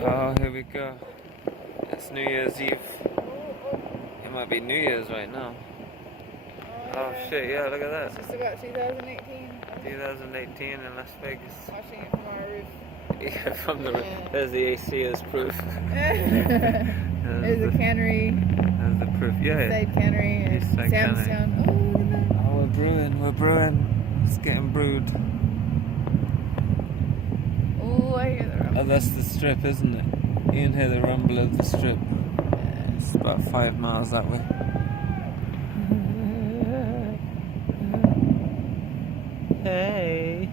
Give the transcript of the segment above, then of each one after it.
Oh, here we go. It's New Year's Eve. It might be New Year's right now. Oh shit, yeah, look at that. It's just about 2018. 2018 in Las Vegas. Watching it from our roof. Yeah, from the roof. There's the AC as proof. There's a cannery. There's the proof. Yeah. Side cannery and Samstown. Oh, look at that. Oh, we're brewing. It's getting brewed. Oh, I hear the rumble. Oh, that's the strip, isn't it? You can hear the rumble of the strip. It's about 5 miles that way. Hey.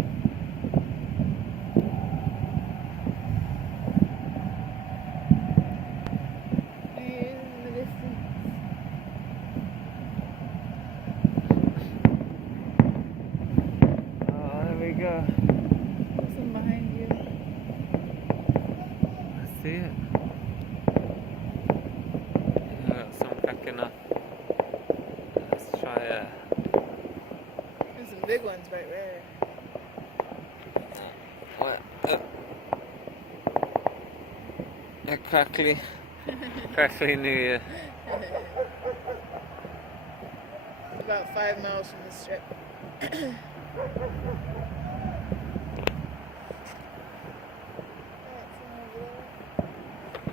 Here's in the distance. Oh, there we go. There's some behind you. I see it. Got some packing up. Let's try it. There's some big ones right there. What? A crackly New Year. It's about 5 miles from the strip.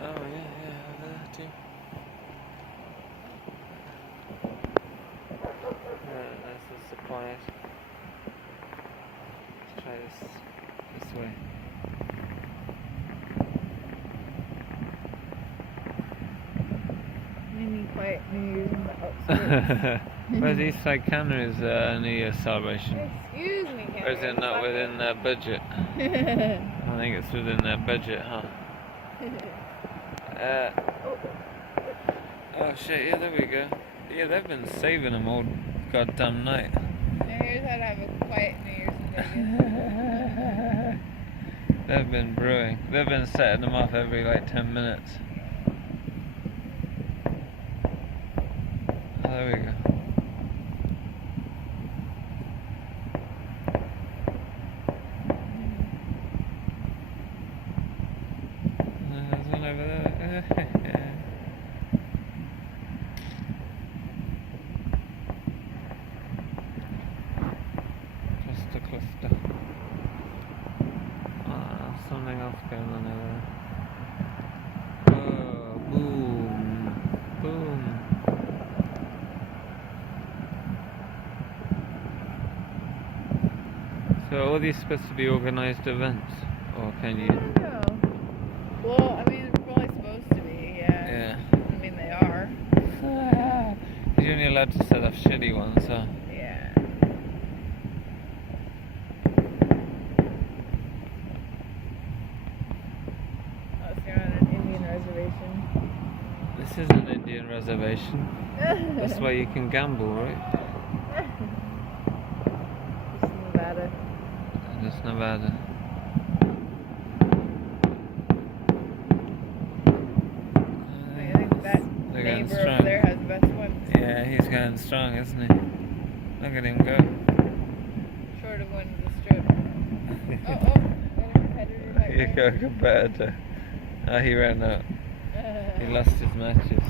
Oh yeah, over there too. That's the supply. Let's try this way. Mini quiet New Year's in the outskirts. Where's the East Side Cannery's New Year celebration? Excuse me, Or is it not within their budget? I think it's within their budget, huh? Oh shit, yeah, there we go. Yeah, they've been saving them all goddamn night. Now here's how to have a quiet New Year's in Vegas. They've been brewing. They've been setting them off every like 10 minutes. Oh, there we go. There's one over there. Just a cluster. Something else going on over there. Oh, boom. Boom. So are all these supposed to be organised events? Or can you... I don't know. Well, I mean, it's probably supposed to be, yeah. Yeah. I mean, they are. You're only allowed to set off shitty ones, huh? Yeah. Oh, so you're on an Indian reservation. This is an Indian reservation. That's why you can gamble, right? Just Nevada. Just Nevada. I think that They're going neighbor strong. over there has the best ones. Yeah, he's going strong, isn't he? Look at him go. Short of one to the strip. Got a competitor back You there. go competitor. Oh, he ran out. He lost his matches.